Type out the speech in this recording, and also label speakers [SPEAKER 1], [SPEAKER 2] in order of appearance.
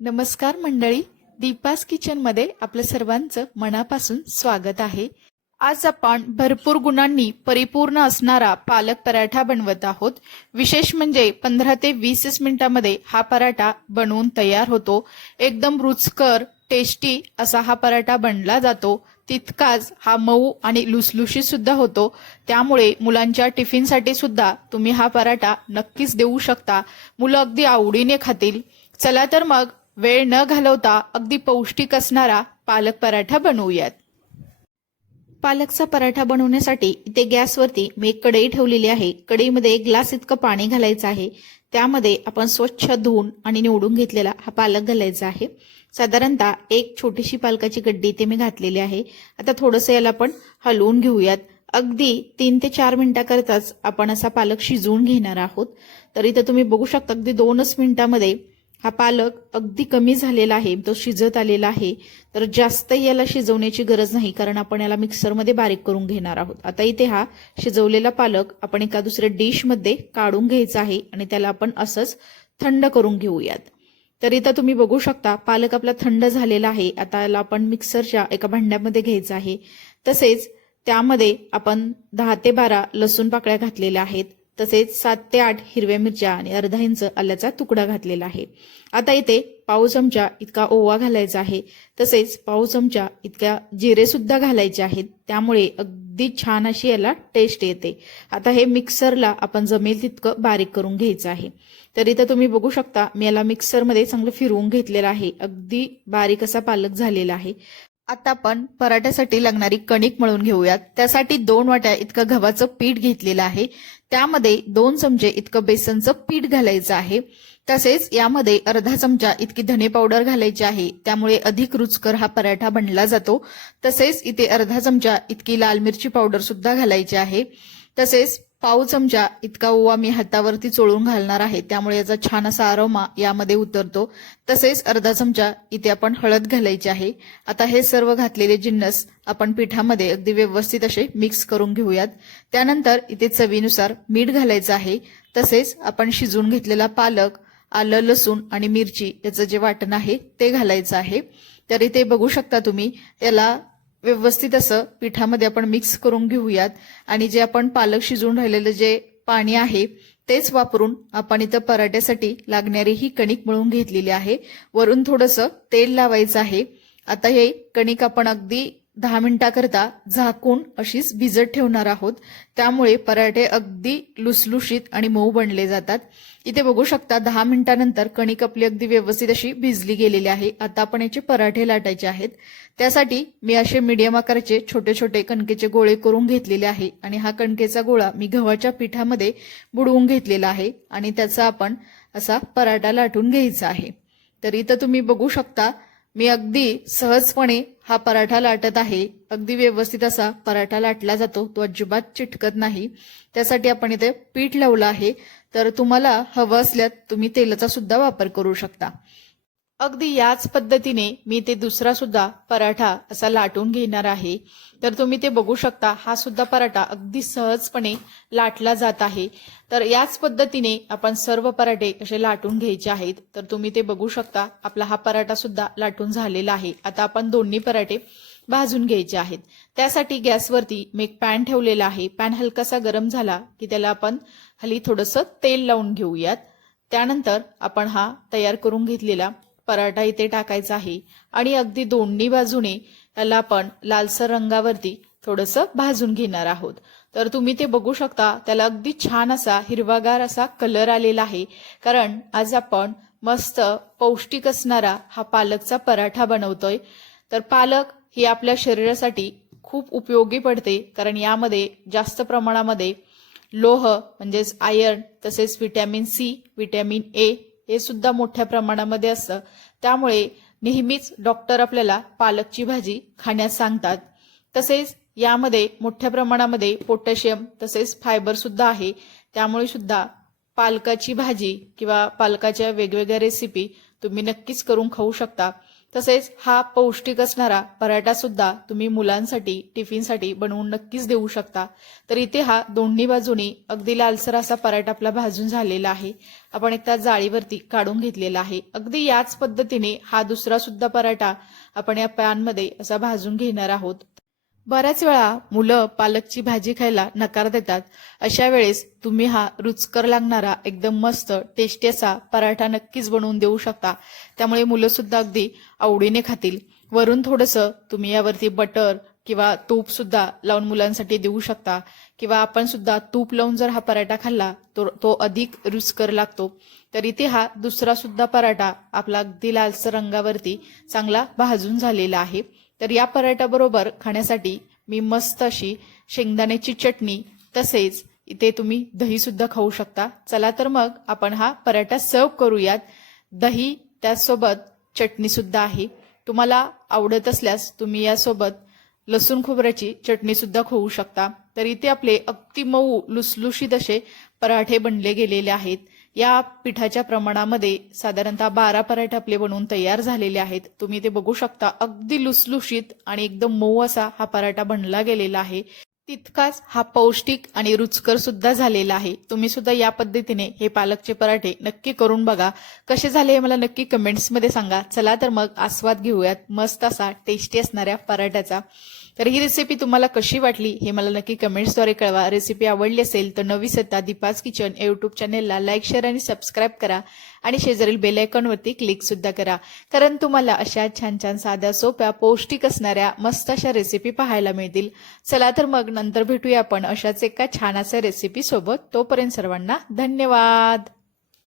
[SPEAKER 1] नमस्कार मंडळी दीपास किचनमध्ये आपलं सर्वांचं मनापासून स्वागत आहे. आज आपण भरपूर गुणांनी परिपूर्ण असणारा पालक पराठा बनवत आहोत. विशेष म्हणजे पंधरा ते वीस मिनिटांमध्ये हा पराठा बनवून तयार होतो. एकदम रुचकर टेस्टी असा हा पराठा बनला जातो. तितकाच हा मऊ आणि लुसलुशीत सुद्धा होतो. त्यामुळे मुलांच्या टिफिनसाठी सुद्धा तुम्ही हा पराठा नक्कीच देऊ शकता. मुलं अगदी आवडीने खातील. चला तर मग वेळ न घालवता अगदी पौष्टिक असणारा पालक पराठा बनवूयात. पालकचा पराठा बनवण्यासाठी इथे गॅसवरती मी एक कढई ठेवलेली आहे. कढईमध्ये एक ग्लास इतकं पाणी घालायचं आहे. त्यामध्ये आपण स्वच्छ धुवून आणि निवडून घेतलेला हा पालक घालायचा आहे. साधारणतः एक छोटीशी पालकाची गड्डी इथे मी घातलेली आहे. आता थोडंसं याला आपण हलवून घेऊयात. अगदी तीन ते चार मिनिटाकरताच आपण असा पालक शिजवून घेणार आहोत. तर इथं तुम्ही बघू शकता अगदी दोनच मिनिटामध्ये हा पालक अगदी कमी झालेला आहे तो शिजत आलेला आहे. तर जास्त याला शिजवण्याची गरज नाही कारण आपण याला मिक्सरमध्ये बारीक करून घेणार आहोत. आता इथे हा शिजवलेला पालक आपण एका दुसऱ्या डिशमध्ये काढून घ्यायचा आहे आणि त्याला आपण असंच थंड करून घेऊयात. तर इथं तुम्ही बघू शकता पालक आपला थंड झालेला आहे. आता याला आपण मिक्सरच्या एका भांड्यामध्ये घ्यायचं आहे. तसेच त्यामध्ये आपण दहा ते बारा लसूण पाकळ्या घातलेल्या आहेत. तसेच सात ते आठ हिरव्या मिरच्या आणि अर्धा इंच आल्याचा तुकडा घातलेला आहे. आता इथे पाव चमचा इतका ओवा घालायचा आहे. तसेच पाव चमचा इतक्या जिरे सुद्धा घालायचे आहेत. त्यामुळे अगदी छान अशी याला टेस्ट येते. आता हे मिक्सरला आपण जमेल तितकं बारीक करून घ्यायचं आहे. तर इथं तुम्ही बघू शकता मी याला मिक्सरमध्ये चांगलं फिरवून घेतलेलं आहे. अगदी बारीक असा पालक झालेला आहे. आता आपण पराठ्यासाठी लागणारी कणिक मळून घेऊयात. त्यासाठी दोन वाट्या इतकं गव्हाचं पीठ घेतलेलं आहे. त्यामध्ये दोन चमचे इतकं बेसनचं पीठ घालायचं आहे. तसेच यामध्ये अर्धा चमचा इतकी धने पावडर घालायची आहे. त्यामुळे अधिक रुचकर हा पराठा बनला जातो. तसेच इथे अर्धा चमचा इतकी लाल मिरची पावडर सुद्धा घालायची आहे. तसेच पाव चमचा इतका ओवा मी हातावरती चोळून घालणार आहे. त्यामुळे याचा छान असा अरोमा यामध्ये उतरतो. तसेच अर्धा चमचा इथे आपण हळद घालायची आहे. आता हे सर्व घातलेले जिन्नस आपण पिठामध्ये अगदी व्यवस्थित असे मिक्स करून घेऊयात. त्यानंतर इथे चवीनुसार मीठ घालायचं आहे. तसेच आपण शिजवून घेतलेला पालक आलं लसूण आणि मिरची याचं जे वाटण आहे ते घालायचं आहे. तर इथे बघू शकता तुम्ही त्याला व्यवस्थित असं पिठामध्ये आपण मिक्स करून घेऊयात. आणि जे आपण पालक शिजवून राहिलेलं जे पाणी आहे तेच वापरून आपण इथं पराठ्यासाठी लागणारी ही कणिक मळून घेतलेली आहे. वरून थोडंसं तेल लावायचं आहे. आता हे कणिक आपण अगदी दहा मिनिटाकरता झाकून अशीच भिजत ठेवणार आहोत. त्यामुळे पराठे अगदी लुसलुशीत आणि मऊ बनले जातात. इथे बघू शकता दहा मिनिटानंतर कणिक आपली अगदी व्यवस्थित अशी भिजली गेलेली आहे. आता आपण याचे पराठे लाटायचे आहेत. त्यासाठी मी असे मीडियम आकाराचे छोटे छोटे कणकेचे गोळे करून घेतलेले आहे आणि हा कणकेचा गोळा मी गव्हाच्या पिठामध्ये बुडवून घेतलेला आहे आणि त्याचा आपण असा पराठा लाटून घ्यायचा आहे. तर इथं तुम्ही बघू शकता मी अगदी सहजपणे हा पराठा लाटत आहे. अगदी व्यवस्थित असा पराठा लाटला जातो. तो अजिबात चिटकत नाही. त्यासाठी आपण इथे पीठ लावलं आहे. तर तुम्हाला हवं असल्यास तुम्ही तेलाचा सुद्धा वापर करू शकता. अगदी याच पद्धतीने मी ते दुसरा सुद्धा पराठा असा लाटून घेणार आहे. तर तुम्ही ते बघू शकता हा सुद्धा पराठा अगदी सहजपणे लाटला जात आहे. तर याच पद्धतीने आपण सर्व पराठे असे लाटून घ्यायचे आहेत. तर तुम्ही ते बघू शकता आपला हा पराठा सुद्धा लाटून झालेला आहे. आता आपण दोन्ही पराठे भाजून घ्यायचे आहेत. त्यासाठी गॅसवरती मी एक पॅन ठेवलेला आहे. पॅन हलकासा गरम झाला की त्याला आपण हली थोडंसं तेल लावून घेऊयात. त्यानंतर आपण हा तयार करून घेतलेला पराठा इथे टाकायचा आहे. आणि अगदी दोन्ही बाजूने त्याला आपण लालसर रंगावरती थोडंसं भाजून घेणार आहोत. तर तुम्ही ते बघू शकता त्याला अगदी छान असा हिरवागार असा कलर आलेला आहे. कारण आज आपण मस्त पौष्टिक असणारा हा पालकचा पराठा बनवतोय. तर पालक ही आपल्या शरीरासाठी खूप उपयोगी पडते कारण यामध्ये जास्त प्रमाणामध्ये लोह म्हणजेच आयर्न तसेच व्हिटॅमिन सी व्हिटॅमिन ए हे सुद्धा मोठ्या प्रमाणामध्ये असतं. त्यामुळे नेहमीच डॉक्टर आपल्याला पालकची भाजी खाण्यास सांगतात. तसेच यामध्ये मोठ्या प्रमाणामध्ये पोटॅशियम तसेच फायबर सुद्धा आहे. त्यामुळे सुद्धा पालकाची भाजी किंवा पालकाच्या वेगवेगळ्या रेसिपी तुम्ही नक्कीच करून खाऊ शकता. तसेच हा पौष्टिक असणारा पराठा सुद्धा तुम्ही मुलांसाठी टिफिनसाठी बनवून नक्कीच देऊ शकता. तर इथे हा दोन्ही बाजूनी अगदी लालसर असा पराठा आपला भाजून झालेला आहे. आपण एकदा जाळीवरती काढून घेतलेला आहे. अगदी याच पद्धतीने हा दुसरा सुद्धा पराठा आपण या पॅनमध्ये असा भाजून घेणार आहोत. बऱ्याच वेळा मुलं पालकची भाजी खायला नकार देतात. अशा वेळेस तुम्ही हा रुचकर लागणारा एकदम मस्त टेस्टी असा पराठा नक्कीच बनवून देऊ शकता. त्यामुळे मुलं सुद्धा अगदी आवडीने खातील. वरून थोडंसं तुम्ही यावरती बटर किंवा तूप सुद्धा लावून मुलांसाठी देऊ शकता. किंवा आपण सुद्धा तूप लावून जर हा पराठा खाल्ला तो तो अधिक रुचकर लागतो. तर इथे हा दुसरा सुद्धा पराठा आपला अगदी लालसर रंगावरती चांगला भाजून झालेला आहे. तर या पराठ्याबरोबर खाण्यासाठी मी मस्त अशी शेंगदाण्याची चटणी तसेच इथे तुम्ही दही सुद्धा खाऊ शकता. चला तर मग आपण हा पराठा सर्व करूयात. दही त्यासोबत चटणी सुद्धा आहे. तुम्हाला आवडत असल्यास तुम्ही यासोबत लसूण खोबऱ्याची चटणी सुद्धा खाऊ शकता. तर इथे आपले अगदी मऊ लुसलुशीत असे पराठे बनले गेलेले आहेत. या पिठाच्या प्रमाणामध्ये साधारणतः बारा पराठे आपले बनवून तयार झालेले आहेत. तुम्ही ते बघू शकता. अगदी लुसलुशीत आणि एकदम मऊ असा हा पराठा बनला गेलेला आहे. तितकाच हा पौष्टिक आणि रुचकर सुद्धा झालेला आहे. तुम्ही सुद्धा या पद्धतीने हे पालकचे पराठे नक्की करून बघा. कसे झाले हे मला नक्की कमेंट्समध्ये सांगा. चला तर मग आस्वाद घेऊयात. मस्त असा टेस्टी असणाऱ्या पराठ्याचा. तर ही रेसिपी तुम्हाला कशी वाटली हे मला नक्की कमेंट्सद्वारे कळवा. रेसिपी आवडली असेल तर नवी सत्ता दीपास किचन या यूट्यूब चॅनेलला लाईक शेअर आणि सबस्क्राईब करा आणि शेजारील बेल आयकॉनवरती क्लिक सुद्धा करा. कारण तुम्हाला अशा छान छान साध्या सोप्या पौष्टिक असणाऱ्या मस्त अशा रेसिपी पाहायला मिळतील. चला तर मग नंतर भेटूया आपण अशाच एका छान अशा रेसिपी सोबत. तोपर्यंत सर्वांना धन्यवाद!